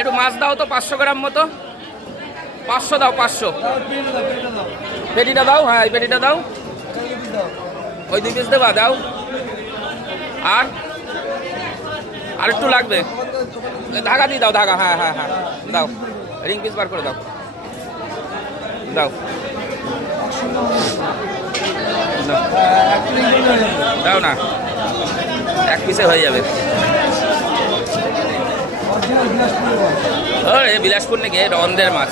একটু মাছ দাও তো 500 গ্রাম মতো। 500 দাও, 500। পেটিটা দাও, হ্যাঁ এই পেটিটা দাও। ওই 2 পিস দেবা, দাও। আর আর একটু লাগবে, ধাগা দিয়ে দাও, ধাগা, হ্যাঁ হ্যাঁ হ্যাঁ দাও, রিং পিস বার করে দাও, দাও দাও না, 1 পিসে হয়ে যাবে। বিলাসপুর নাকি, এটা অন্ধ্রের মাছ।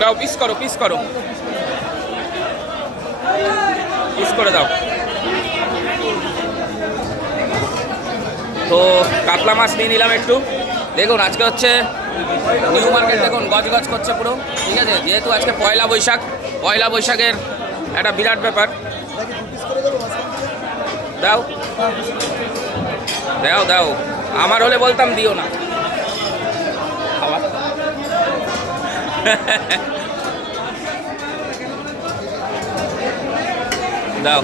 দাও, পিস করো, পিস করো, পিস করে দাও। তো কাতলা মাছ নিয়ে নিলাম একটু। দেখুন আজকে হচ্ছে নিউ মার্কেট, দেখুন গজগজ করছে পুরো, ঠিক আছে। যেহেতু আজকে পয়লা বৈশাখ, পয়লা বৈশাখের একটা বিরাট ব্যাপার। দাও দাও দাও, আমার হলে বলতাম দিও না। দাও,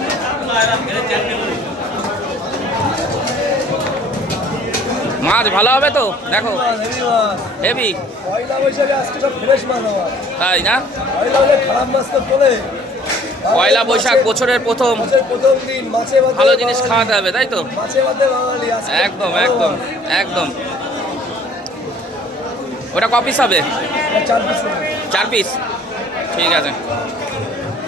মাছ ভালো হবে তো, দেখো হেভি। তাই না, পয়লা বৈশাখ বছরের প্রথম ভালো জিনিস খাওয়াতে হবে, তাই তো? একদম একদম একদম। ওটা ক পিস হবে? 4 পিস, ঠিক আছে।